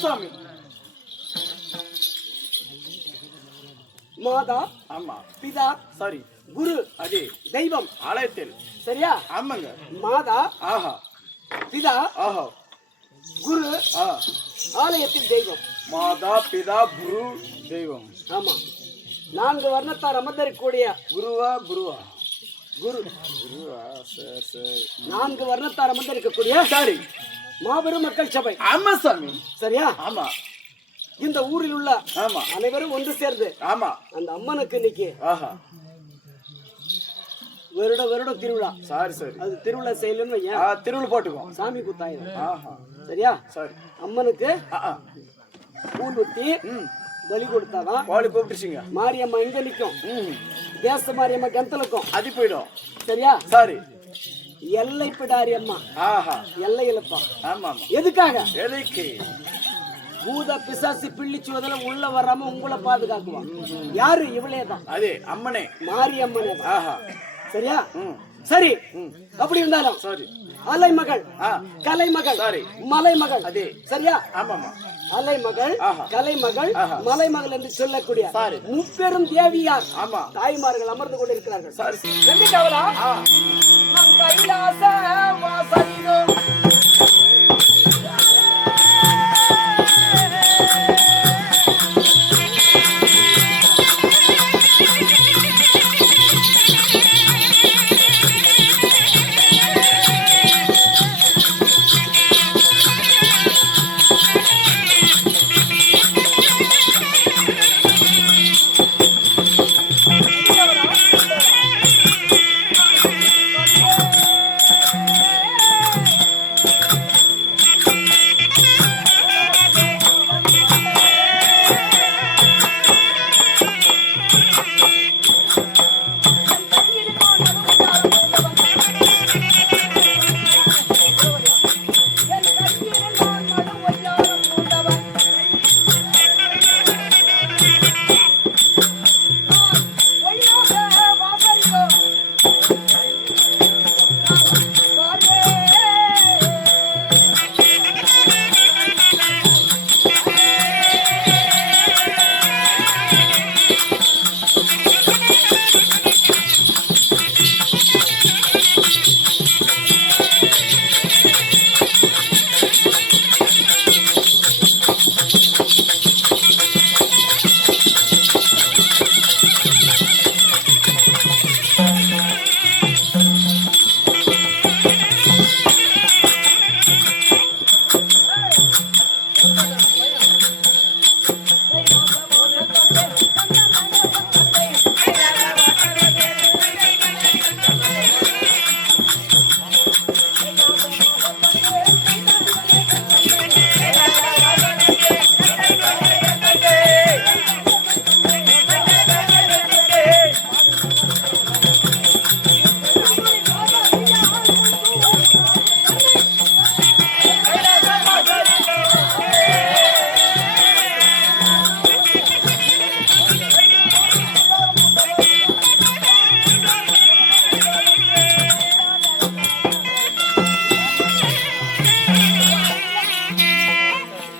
சாமி. மாதா, ஆமா. பிதா, சரி. குரு, அதே தெய்வம் ஆலயத்தில். சரியா? ஆமாங்க. மாதா, ஆஹா, பிதா, ஆஹா, குரு, ஆலயத்தில் தெய்வம். மாதா, பிதா, குரு, தெய்வம். ஆமா. 4 வர்ணத்தார் அமர்ந்திருக்கக்கூடிய குருவா குருவா குரு குருவா. சரி சரி. 4 வர்ணத்தார் அமர்ந்திருக்கக்கூடிய சரி மாபெரும் மக்கள் சபை. ஆமா சாமி. சரியா? ஆமா. இந்த ஊரில் உள்ள ஆமா அனைவரும் ஒன்று சேர்ந்து ஆமா அந்த அம்மனுக்கு இன்னைக்கு ஆஹா வருடம் திருவிழா. சரி சரி. அது திருவிழா செய்யலன்னு திருவிழா போட்டுக்கோ. சாமி குத்தாயிரம். ஆஹா சரியா? சரி. அம்மனுக்கு பூல் ஊத்தி பலி கொடுத்தாதான் கோழி போட்டுச்சிங்க. மாரியம்மா எங்க நிற்கும்? தேச மாரியம்மா கிணத்துலக்கும் அது போயிடும். சரியா? சரி. எல்லை பிடாரி அம்மா. ஆஹா எல்லை இழப்பா. ஆமா. எதுக்காக? எதுக்கு? பூத பிசாசி பிள்ளிச்சு முதல்ல உள்ள வராம உங்களை பாதுகாக்குவான். யாரு? இவளேதான். அதே அம்மனே, மாரியம்மனே. ஆஹா. சரியா? சரி. அப்படி இருந்தாலும் சரி அலைமகள், ஆ. கலைமகள், சரி. மலைமகள். அதே. சரியா? ஆமாமா. அலைமகள், ஆஹா. கலைமகள், ஆஹா. மலைமகள் என்று சொல்லக்கூடிய சரி. முப்பெரும் தேவியார் ஆமா. தாய்மார்கள் அமர்ந்து கொண்டிருக்கிறார்கள். சரி. கவலா நான் கைலாச வாசலிலோ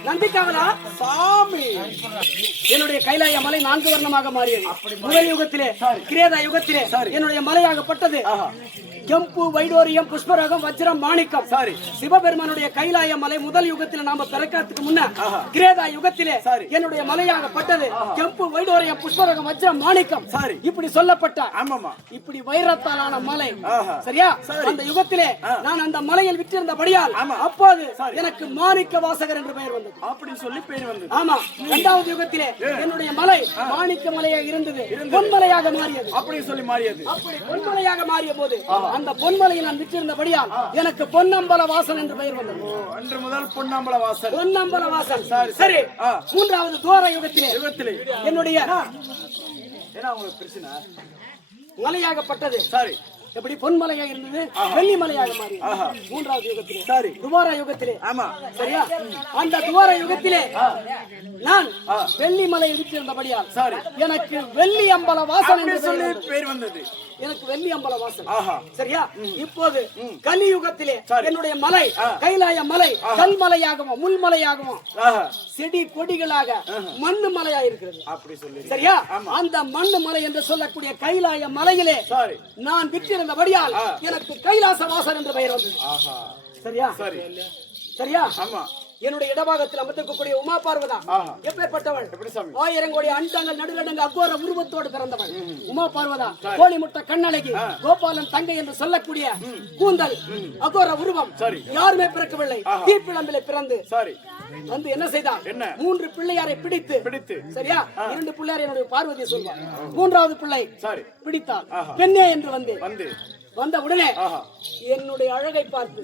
நந்திக்காவலா சாமி. என்னுடைய கைலாய மலை 4 வர்ணமாக மாறியது. முதல் யுகத்திலே கிரேதா யுகத்திலே என்னுடைய மலையாகப்பட்டது கெம்பு, வைடூரியம், புஷ்பராகம், வஜ்ரம், மாணிக்கம். சரி. சிவபெருமானுடைய கைலாய மலை முதல் யுகத்திலே நாம பிறக்கிறதுக்கு முன்ன கிரேதா யுகத்திலே என்னுடைய மலையாகப்பட்டது கெம்பு, வைடூரியம், புஷ்பராகம், வஜ்ரம், மாணிக்கம். சரி. இப்படி சொல்லப்பட்ட ஆமாமா. இப்படி வைரத்தாலான மலை. சரியா? அந்த யுகத்திலே நான் அந்த மலையில் விட்டிருந்தபடியால் அப்போது எனக்கு மாணிக்க வாசகர் என்று பெயர் வந்தது. அப்படின்னு சொல்லி பேர் வந்தது. ஆமா. 2வது யுகத்திலே என்னுடைய மலை மாணிக்க மலையாக இருந்தது, பொன்மலையாக மாறியது. அப்படின்னு சொல்லி மாறியது. அப்படி பொன்மலையாக மாறிய போது அந்த பொன்மலையை நான் விட்டிருந்தபடியால் எனக்கு பொன்னம்பல வாசன் என்று பெயர் வந்தது. அன்று முதல் பொன்னம்பல வாசல். பொன்னம்பல வாசன். சரி. 3வது துவார யுகத்திலே என்னுடைய ஏன்னா உங்களுக்கு பிரச்சனை மலையாகப்பட்டது. சரி. எப்படி பொன்மலையாக இருந்தது வெள்ளி மலையாக மாறி 3வது யுகத்திலே. சரி. துவார யுகத்திலே. ஆமா. சரியா? அந்த துவார யுகத்திலே நான் வெள்ளி மலையை விட்டிருந்தபடியால் சரி எனக்கு வெள்ளி அம்பல வாசன் என்று சொல்லி பேர் வந்தது. எனக்கு வெள்ளி அம்பல வாசன். சரியா? இப்போது கலியுகத்திலே என்னுடைய மலை கைலாய மலை கல்மலையாகவும் முள்மலையாகவும் செடி கொடிகளாக மண்ணு மலையா இருக்கிறது. அப்படி சொல்லி. சரியா? அந்த மண்ணு மலை என்று சொல்லக்கூடிய கைலாய மலையிலே நான் விட்டிருந்தபடியால் எனக்கு கைலாச வாசன் என்று பெயர் வந்தது. சரியா? சரி. சரியா? ஆமா. என்னுடைய இடபாகத்தில் அமர்ந்திருக்கக்கூடிய உமா பார்வதா எப்பேற்பட்டவள்? 1000 கோடி அண்டங்கள் நடுநடுங்க அகோர உருவத்தோடு பிறந்தவள் உமா பார்வதா. கோழி முட்டை கண்ணழகி, கோபாலன் தங்கை என்று சொல்லக்கூடிய கூந்தல், அகோர உருவம். யாருமே பிறக்கவில்லை. தீப்பிழம்பிலே பிறந்து வந்து என்ன செய்தார்? 3 பிள்ளையாரை பிடித்து சரியா? 2 பிள்ளையார் என்னுடைய பார்வதியை சொல்வார். 3வது பிள்ளை பிடித்தார். பெண்ணே என்று வந்த உடனே என்னுடைய அழகை பார்த்து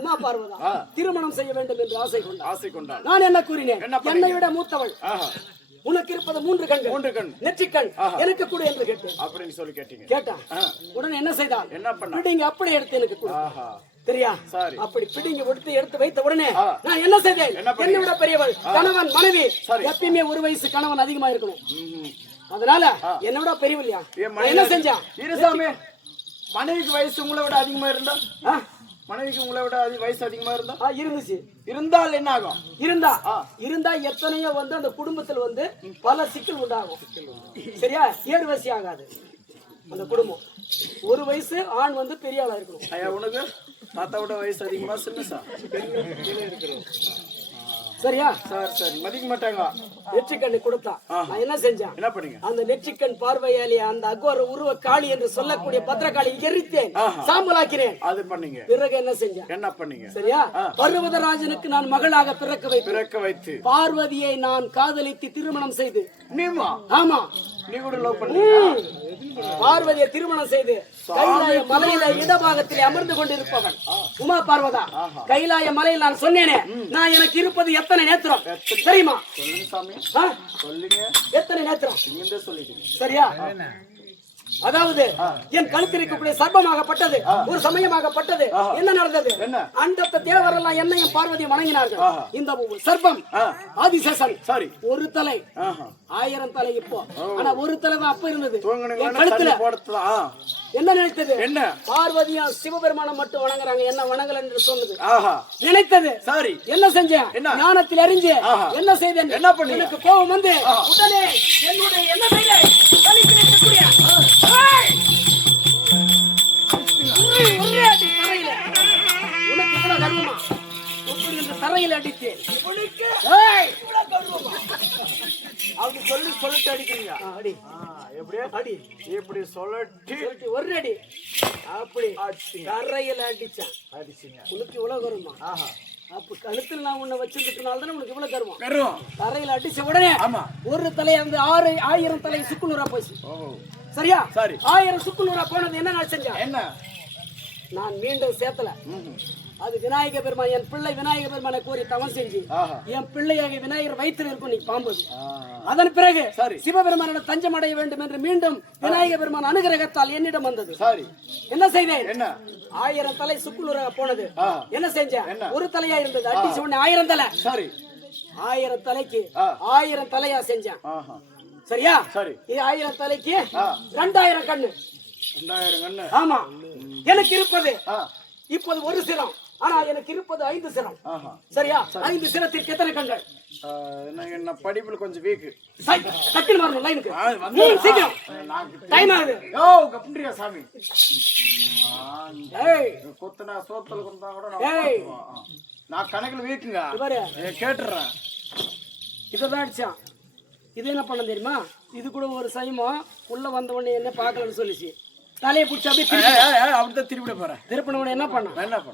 உமா பார்வதா திருமணம் செய்ய வேண்டும் என்று ஆசை கொண்டாள். நான் என்ன கூறினேன்? என்னை விட மூத்தவள், உனக்கு இருப்பது 3 கண்கள், நெற்றிக்கண், எனக்கு கூட என்று கேட்டேன். அப்படின்னு சொல்லி கேட்டா உடனே என்ன செய்தால்? என்ன பண்ண? பிடிங்க அப்படி எடுத்து எனக்கு கூட. சரியா? அப்படி பிடிங்க எடுத்து வைத்த உடனே நான் என்ன செய்தேன்? என்னை விட பெரியவள், கணவன் மனைவி எப்பயுமே 1 வயசு கணவன் அதிகமா இருக்கணும். அதனால என்னை விட பெரியவள்யா என்ன செஞ்சா? இருசாமி, மனைவிக்கு வயசு உங்களை விட அதிகமா இருந்தா மனைவிக்கு உங்களை விட வயசு அதிகமா இருந்தா இருந்துச்சு. இருந்தால் என்ன ஆகும்? இருந்தா எத்தனையோ வந்து அந்த குடும்பத்தில் வந்து பல சிக்கல் உண்டாகும். சரியா? ஏறுவசி ஆகாது அந்த குடும்பம். ஒரு வயசு ஆண் வந்து பெரிய ஆளா இருக்கணும். ஐயா உனக்கு தாத்தாவோட வயசு அதிகமா சின்னசா? சரியா? சரி மதிக்க மாட்டாங்க. நெற்றிக்கண்ணு கொடுத்தா நான் என்ன செஞ்சேன்? என்ன பண்ணீங்க? அந்த நெற்றிக்கண் பார்வையாலே அந்த அக்வர உருவ காளி என்று சொல்லக்கூடிய பத்திரகாளி எரித்தேன், சாம்பலாக்கினேன். அது பண்ணீங்க. பிறகு என்ன செஞ்சேன்? என்ன பண்ணீங்க? சரியா? பர்வதராஜனுக்கு நான் மகளாக பிறக்க வைத்து பார்வதியை நான் காதலித்து திருமணம் செய்து. நீமா? ஆமா, நீ கூட லவ் பண்ணீங்க. பார்வதியை திருமணம் செய்து கைலாய மலையில இடபாகத்தில் அமர்ந்து கொண்டிருப்பவன் உமா பார்வதா. கைலாய மலையில் நான் சொன்னேனே, நான் எனக்கு இருப்பது எத்தனை நேத்திரம் தெரியுமா? சொல்லுங்க சாமி, சொல்லுங்க. எத்தனை நேத்திரம்? நீங்க சொல்லிட்டீங்க. சரியா? அதாவது என் கழுத்தில் இருக்கக்கூடிய சர்ப்பமாகப்பட்டது ஒரு சமயமாகப்பட்டது. என்ன நடந்தது? அண்டத்த தேவரெல்லாம் என்னையும் பார்வதியும் வணங்கினார்கள். இந்த சர்ப்பம் ஆதிசேஷன் சரி ஒரு தலை 1000 தலை இப்போ, ஆனா ஒரு தலை தான் அப்ப இருந்தது. என் கழுத்துல என்ன நினைத்தது? என்ன பார்வதியும் சிவபெருமானம் மட்டும் வணங்குறாங்க, என்ன வணங்கல என்று சொன்னது நினைத்தது. சரி என்ன செஞ்சேன்? ஞானத்தில் அறிஞ்சு என்ன செய்தேன்? என்ன பண்ணி எனக்கு கோபம் வந்து உடனே என்னுடைய என்ன செய்தேன்? உனக்கு இவ்வளவு கர்வமா? தரையில் அடித்தேன். அப்படி சொல்லிட்டு அடிக்கிறீங்க. அடி எப்படியே அடி இப்படி சொல்லிட்டு ஒரு அடி அப்படி தரையில் அடிச்சேன். அடிச்சீங்க. உனக்கு இவ்வளவு கருமா? அப்ப கழுத்துல நான் உன்னை வச்சிருக்கிறதுனால தான் உனக்கு இவ்வளவு கருவம். தரையில் அடிச்ச உடனே ஒரு தலை வந்து 1000 தலை சுக்குநூறா போச்சு. சரியா? சரி 1000 சுக்குநூறா போனது என்ன நான் செஞ்சேன்? என்ன நான் மீண்டும் சேர்த்தல. அது விநாயக பெருமான், என் பிள்ளை விநாயக பெருமானை கோரி தவம் செஞ்சு என் பிள்ளையாக விநாயகர் வயிற்றில் இருக்கும் நீ பாம்பு. அதன் பிறகு சிவபெருமானோட தஞ்சம் அடைய வேண்டும் என்று மீண்டும் விநாயக பெருமான் அனுகிரகத்தால் என்னிடம் வந்தது. என்ன செய்தேன்? 1000 தலை சுக்குநூறாக போனது. என்ன செஞ்சேன்? ஒரு தலையா இருந்தது, அடிச்சு உடனே 1000 தலை. சரி 1000 தலைக்கு 1000 தலையா செஞ்சேன். சரியா? சரி 1000 தலைக்கு 2000 கண்ணு. 2000 கண்ணு. ஆமா, எனக்கு இருப்பது இப்போது ஒரு சிரம், ஆனா எனக்கு இருப்பது 5 சிரம். சரியா? 5 சிரத்திற்கு எத்தனை கண்கள்? என்ன படிப்புல கொஞ்சம் வீக். டக்கில் வரணும் லைனுக்கு. சீக்கிரம் டைம் ஆகுது. யோ கப்ண்டியா சாமி. ஏய் கொத்தனா சோத்தல கொண்டா கூட நான் கணக்குல வீக்குங்க. பாரு கேட்றேன். இததான் அடிச்சான். இது என்ன பண்ண தெரியுமா? இது கூட ஒரு சைமம் உள்ள வந்த உடனே என்ன பார்க்கலன்னு சொல்லிச்சு. தலையை பிடிச்சி அப்படிதான் திருப்பிட போறேன். திருப்பின உடனே என்ன பண்ண?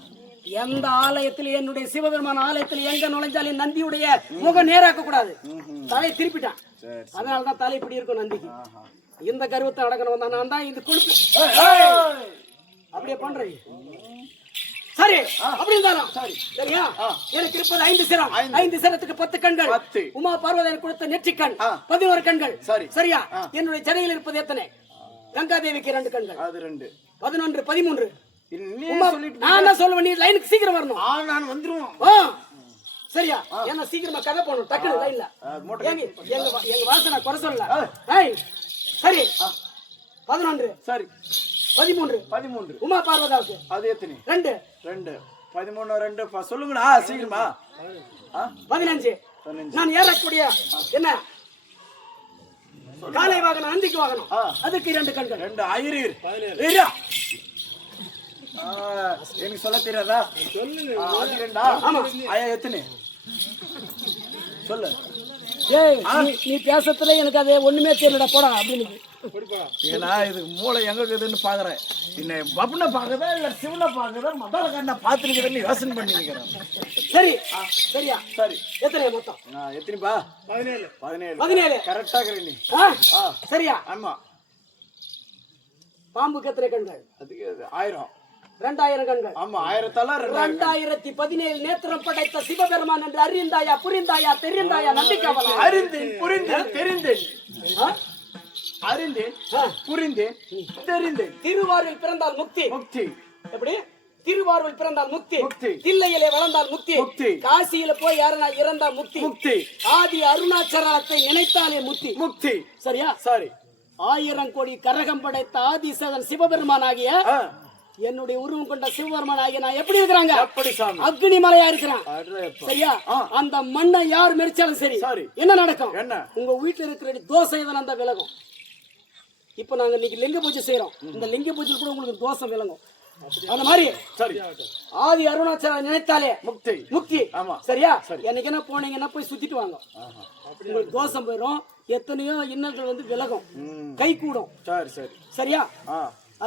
எந்த ஆலயத்தில் என்னுடைய சிவபெருமான ஆலயத்தில் எங்க நுழைஞ்சாலும் நந்தியுடைய முகம் நேராக்க கூடாது. தலையை திருப்பிட்டான். அதனாலதான் தலை இப்படி இருக்கும் நந்திக்கு. இந்த கருவத்தை அடக்கணும் தான் நான் தான் இந்த கொழுப்பு அப்படியே பண்றேன். சரி அப்படி இருந்தாலும் சரியா? எனக்கு இருப்பது 5 சிரம். 5 சிரத்துக்கு 10 கண்கள். உமா பார்வதி கொடுத்த நெற்றிக்கண் 11 கண்கள். சரியா? என்னுடைய ஜடையில் இருப்பது எத்தனை? கங்கா தேவிக்கு 2 கண்கள். அது 2 11 13. நான் சொல்லுவேன், நீ லைனுக்கு சீக்கிரம் வரணும். நான் வந்துருவோம். சரியா? ஏன்னா சீக்கிரமா கதை போகணும் டக்குனு லைன்ல. எங்க வாசனை குறை சொல்லல. சரி 11 சரி 13 உமா பார்வதாவுக்கு அது எத்தனை? 2 13 2 சொல்லுங்கடா சீக்கிரமா. 15 நான் ஏறக்கூடிய என்ன காலை வாகனம், நந்திக்கு வாகனம், அதுக்கு 2 கண்கள். 2 ஆயிரம். எனக்கு சொல்ல தெரியாதா? எத்தனை சொல்லு. நீ பேசத்துல எனக்கு அது ஒண்ணுமே தெரியலடா போடா அப்படின்னு. ஏன்னா இதுக்கு மூளை எங்க இருக்குதுன்னு பாக்குறேன். என்ன பப்புன பாக்குதா இல்ல சிவனை பாக்குதா மதால கண்ண பாத்துருக்கிறேன்னு யோசனை பண்ணிக்கிறேன். சரி சரியா? சரி எத்தனை மொத்தம்? எத்தனைப்பா? 17 கரெக்டா இருக்கிற நீ. சரியா? ஆமா. பாம்புக்கு எத்தனை கண்கள்? அதுக்கு 1000. 2000 கண்கள். ஆமா 1000 தல 2017 நேத்திரம் படைத்த சிவபெருமான் என்று அறிந்தாயா புரிந்தாயா தெரிந்தாயா நம்பிக்காவலா? அறிந்தேன் புரிந்தேன் தெரிந்தேன். அறிந்தேன் புரிந்தேன் தெரிந்தேன். திருவாரூரில் பிறந்தால் முக்தி. முக்தி எப்படி? திருவாரூரில் பிறந்தால் முக்தி. தில்லையிலே வளர்ந்தால் முக்தி. காசியில போய் யாரனா இறந்தா முக்தி. ஆதி அருணாச்சலத்தை நினைத்தாலே முக்தி. சரியா? சரி 1000 கோடி கரகம் படைத்த ஆதிசேஷன் சிவபெருமான் ஆகிய என்னுடைய உருவம் கொண்ட சிவபெருமான் ஆகிய நான் எப்படி இருக்கிறாங்க? எப்படி சாமி? அக்னி மலையா இருக்கிறான். அடேப்பா. சரியா? அந்த மண்ணை யார் மெரிச்சாலும் சரி சரி. என்ன நடக்கும்? என்ன? உங்க வீட்டுல இருக்கிற தோசை எதனா அந்த விலகும். இப்ப நாங்க இன்னைக்கு லிங்க பூஜை செய்யறோம். இந்த லிங்க பூஜையில் கூட உங்களுக்கு தோசை விலகும். அந்த மாதிரி சரி. ஆதி அருணாச்சலம் நினைத்தாலே முக்தி. முக்தி. ஆமா. சரியா? என்னைக்கு என்ன போனீங்கன்னா போய் சுத்திட்டு வாங்க. உங்களுக்கு தோசம் போயிடும். எத்தனையோ இன்னல்கள் வந்து விலகும், கை கூடும். சரி சரி. சரியா?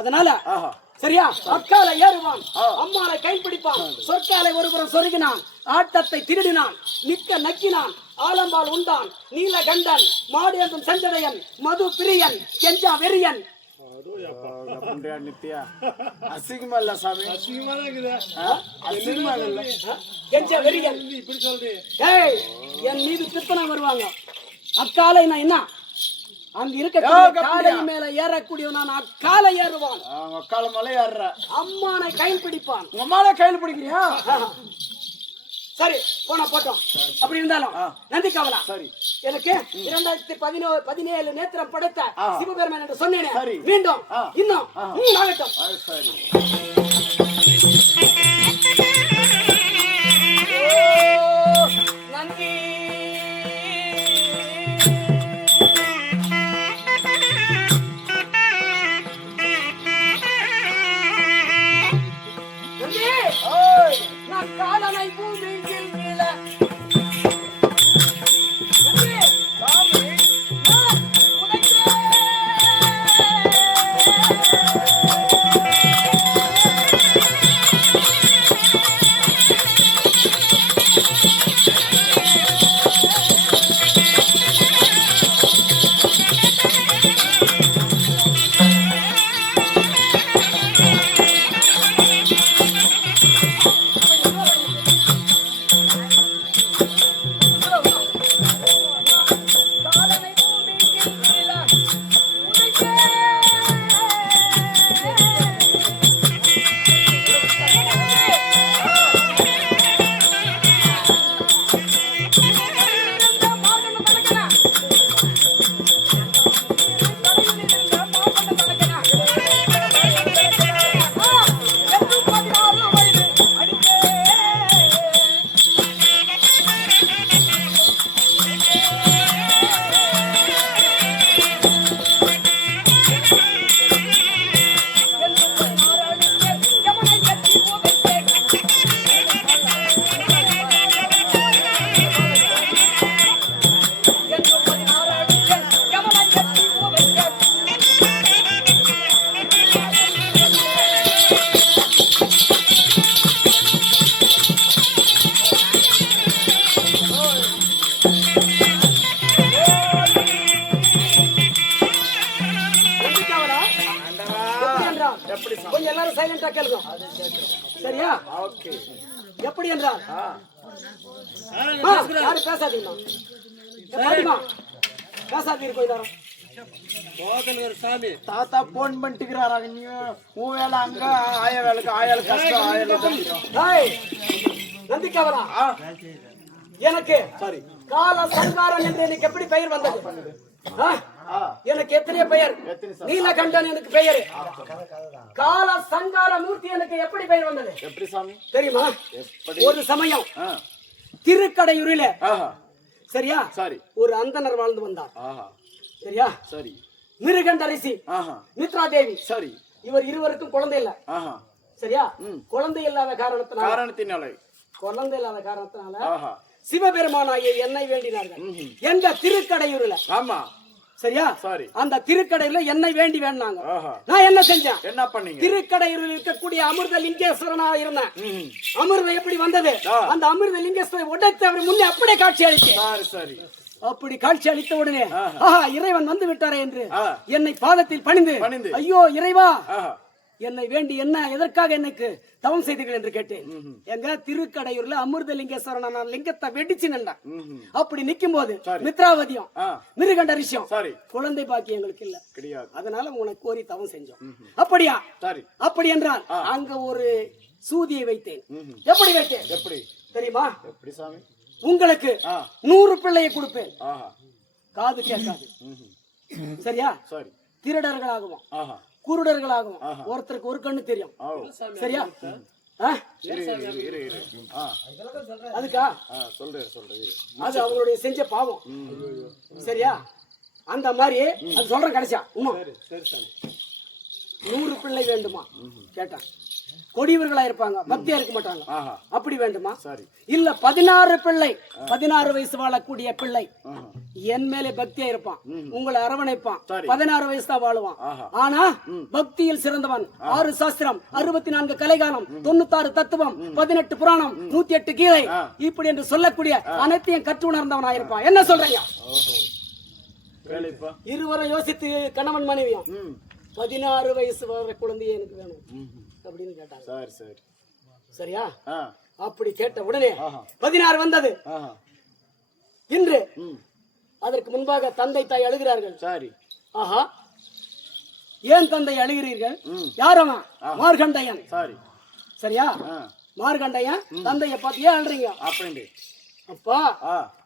அதனால ஆஹா. சரியா? அக்கால ஏறுவான், அம்மாளை கைப்பிடிப்பான், சொற்காலை ஒருபுறம் சொருகினான், ஆட்டத்தை திருடினான், நிக்க நக்கினான், ஆலம்பால் உண்டான், நீலகண்டன், மாடு என்றும் செஞ்சடையன், மது பிரியன், கெஞ்சா வெறியன். நித்யா அசிங்கமா இல்ல சாமி? அசிங்கமா இல்ல. கெஞ்சா வெறியன். ஏய், என் மீது பித்தனை வருவாங்க. அக்காலை நான் என்ன அங்க இருக்க காலை மேல ஏறக்கூடிய நான் அக்காலை ஏறுவான். அக்கால மலை ஏறுற. அம்மானை கையில் பிடிப்பான். உங்க அம்மாவை கையில் பிடிக்கிறியா? சரி, போனா போட்டோம். அப்படி இருந்தாலும் நந்தி காவலா, சரி, எனக்கு 2017 நேத்திரம் படைத்த சிவபெருமான் என்று சொன்னேன். மீண்டும் இன்னும் ஆகட்டும். சரி. நந்தி நான் காலனை பூமியில் கீழ கொஞ்சம் எல்லாரும் சைலண்டா கேளுங்க. சரியா? ஓகே. எப்படி என்றால் யாரும் பேசாதீங்க. பேசாதீங்க. தாத்தா போன் பண்ணிட்டுக்கிறாரு. நீ உன் வேலை அங்க, ஆய வேலைக்கு ஆயால கஷ்டம். நந்திக்காவலா, எனக்கு சரி கால சங்காரம் என்று எனக்கு எப்படி பெயர் வந்தது? எனக்கு எத்தனை பெயர்? நீலகண்டன் எனக்கு பெயர். கால சங்கார மூர்த்தி எனக்கு எப்படி பெயர் வந்தது? எப்படி சாமி தெரியுமா? ஒரு சமயம் திருக்கடையூரில சரியா சரி ஒரு அந்தனர் வாழ்ந்து வந்தார். சரியா? சரி. மிருகண்டரிசி, மித்ரா தேவி, சரி, இவர் இருவருக்கும் குழந்தை இல்ல. சரியா? குழந்தை இல்லாத காரணத்தினால சிவபெருமானாகிய என்னை வேண்டினார்கள். எந்த திருக்கடையூர்ல. ஆமா. சரியா? சரி. அந்த திருக்கடையில என்னை வேண்டி வேண்டாங்க. நான் என்ன செஞ்சேன்? என்ன பண்ணீங்க? திருக்கடையூரில் இருக்கக்கூடிய அமிர்த லிங்கேஸ்வரனா இருந்தேன். அமிர்தம் எப்படி வந்தது? அந்த அமிர்த லிங்கேஸ்வரை உடைத்து அவர் முன்னே அப்படியே காட்சி அளித்தேன். சரி. அப்படி காட்சி அளித்த உடனே இறைவன் வந்து விட்டாரே என்று என்னை பாதத்தில் பணிந்து, ஐயோ இறைவா, என்னை வேண்டி என்ன எதற்காக எனக்கு தவம் செய்தீர்கள் என்று கேட்டேன். எங்க திருக்கடையூர்ல அமிர்தலிங்கேஸ்வரன் நான் லிங்கத்தை வெடிச்சு நின்றேன். அப்படி நிக்கும் போது மித்ராவதியம், மிருகண்ட ரிஷியம், குழந்தை பாக்கி எங்களுக்கு இல்ல கிடையாது. அதனால உனக்கு கோரி தவம் செஞ்சோம். அப்படியா? அப்படி என்றால் அங்க ஒரு சூதியை வைத்தேன். எப்படி வைத்தேன்? எப்படி தெரியுமா? எப்படி சாமி? உங்களுக்கு 100 பிள்ளையை கொடுப்பேன். காது கேட்காது. சரியா? சரி. திருடர்களாகவும் குருடர்களாகும். ஒருத்தருக்கு ஒரு கண்ணு தெரியும். சரியா? அதுக்கா அது அவங்களுடைய செஞ்ச பாவம். சரியா? அந்த மாதிரி அது சொல்றேன். கடைசியா 100 பிள்ளை வேண்டுமா கேட்டான். கொடியவர்களா இருப்பாங்க, பக்தியா இருக்க மாட்டாங்க. அப்படி வேண்டுமா? இல்ல 16 பிள்ளை, 16 வயசு வாழக்கூடிய பிள்ளை என் மேலே பக்தியா இருப்பான், உங்களை அரவணைப்பான், 16 வயசு தான் வாழுவான். ஆனா பக்தியில் சிறந்தவன், 6 சாஸ்திரம், 64 கலைகாலம், 96 தத்துவம், 18 புராணம், 108 கீதை, இப்படி என்று சொல்லக்கூடிய அனைத்தையும் கற்று உணர்ந்தவன் ஆயிருப்பான். என்ன சொல்றீங்க? இருவரும் யோசித்து கணவன் மனைவியும் 16 வயசு வர குழந்தையே எனக்கு வேணும் அப்படின்னு கேட்டாங்க. சரியா? அப்படி கேட்ட உடனே 16 வந்தது. இன்று அதற்கு முன்பாக தந்தை தாய் அழுகிறார்கள். ஆஹா, ஏன் தந்தை அழுகிறீர்கள்? யாரவன்? மார்கண்டையன். சரியா? மார்கண்டையன் தந்தையை பார்த்து ஏன் அழுறீங்க? அப்பா,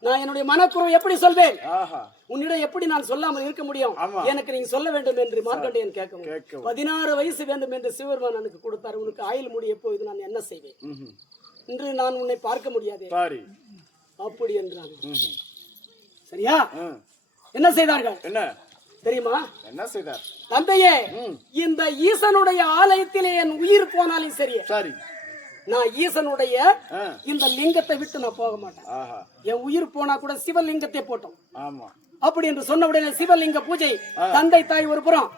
நான் என்னுடைய மனக்குறவை எப்படி சொல்வேன்? உன்னிடம் எப்படி நான் சொல்லாமல் இருக்க முடியும்? எனக்கு நீங்க சொல்ல வேண்டும் என்று மார்கண்டையன் கேட்கவும் 16 வயசு வேண்டும் என்று சிவபெருமான் எனக்கு கொடுத்தார். உனக்கு ஆயுள் முடி எப்போது நான் என்ன செய்வேன்? இன்று நான் உன்னை பார்க்க முடியாது அப்படி என்றான். சரியா? என்ன செய்தார்கள்? என்ன தெரியுமா? என்ன செய்தார்? தந்தையே, இந்த ஈசனுடைய ஆலயத்திலே என் உயிர் போனாலும் சரி, நான் ஈசனுடைய இந்த லிங்கத்தை விட்டு நான் போக மாட்டேன். என் உயிர் போனா கூட சிவலிங்கத்தை போட்டோம். அப்படி என்று சொன்ன உடனே சிவலிங்க பூஜை, தந்தை தாய் ஒரு புறம்,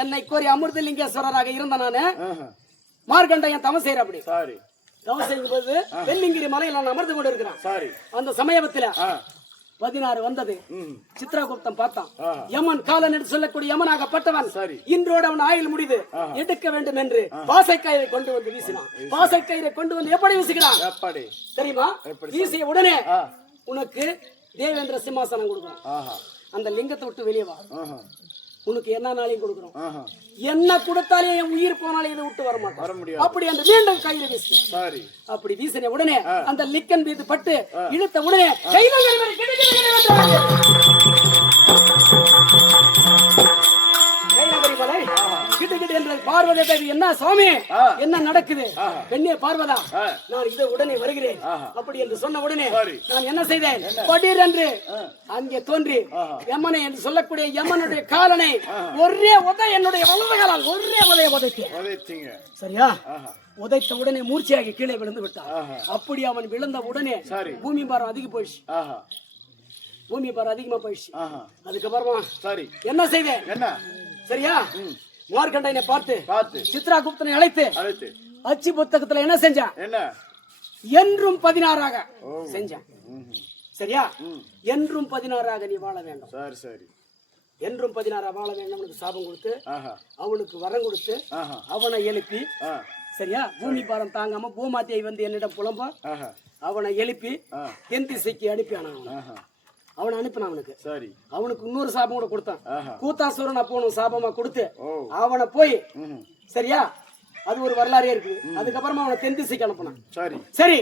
என்னை கோரி அமிர்தலிங்கேஸ்வரராக இருந்த நானு மார்கண்டையன் தவம் செய்யற. அப்படி தவம் செய்யும் போது வெள்ளிங்கிரி மலையில் நான் அமர்ந்து கொண்டு இருக்கிறேன். அந்த சமயத்துல 16 வந்தது. சித்ராகுப்தன் பார்த்தான். யமன் காலன் என்று சொல்லக்கூடிய யமனாகப்பட்டவன் இன்றோடு அவன் ஆயுள் முடிது, எடுக்க வேண்டும் என்று பாசைக்கயிறை கொண்டு வந்து வீசினான். பாசைக்கயிறை கொண்டு வந்து எப்படி வீசுகிறான் தெரியுமா? வீசிய உடனே உனக்கு தேவேந்திர சிம்மாசனம் கொடுக்கணும், அந்த லிங்கத்தை விட்டு வெளியே வா, உனக்கு என்ன நாளையும் கொடுக்கணும், என்ன கொடுத்தாலே என் உயிர் போனாலே இதை விட்டு வர மாட்டேன் அப்படி அந்த மீண்டும் கையில வீசு. அப்படி வீசின உடனே அந்த லிக்கன் மீது பட்டு இழுத்த உடனே பார்வதி தேவி, என்ன சுவாமி என்ன நடக்குது? பெண்ணே பார்வதா, நான் இதை உடனே வருகிறேன் அப்படி என்று சொன்ன உடனே நான் என்ன செய்தேன்? படீர் என்று அங்கே தோன்றி யமனை என்று சொல்லக்கூடிய யமனுடைய காலனை ஒரே உதை என்னுடைய வலது காலால் ஒரே உதையை உதைத்தீங்க. சரியா? உதைத்த உடனே மூர்ச்சியாகி கீழே விழுந்து விட்டான். அப்படி அவன் விழுந்த உடனே பூமி பாரம் அதிகம் போயிடுச்சு. பூமி பாரம் அதிகமா போயிடுச்சு. அதுக்கப்புறமா என்ன செய்தேன்? என்ன சரியா? மார்கண்டையனை பார்த்து சித்ராகுப்தனை அழைத்து அச்சு புத்தகத்துல என்ன செஞ்சான்? என்றும் 16 செஞ்சான். சரியா? என்றும் 16 நீ வாழ வேண்டும். என்றும் 16 வாழ வேண்டும். அவனுக்கு சாபம் கொடுத்து, அவனுக்கு வரம் கொடுத்து, அவனை எழுப்பி, சரியா, பூமி பாரம் தாங்காம பூமாத்தியை வந்து என்னிடம் புலம்ப அவனை எழுப்பி தென் திசைக்கு அனுப்பினான். அவனை அனுப்பினான். அவனுக்கு அவனுக்கு இன்னொரு சாபம் கூட கொடுத்தான். கூத்தாசுரன் அப்போ சாபமா கொடுத்து அவனை போய், சரியா, அது ஒரு வரலாறே இருக்கு. அதுக்கப்புறமா அவனை தென் திசைக்கு அனுப்பினான். சரி,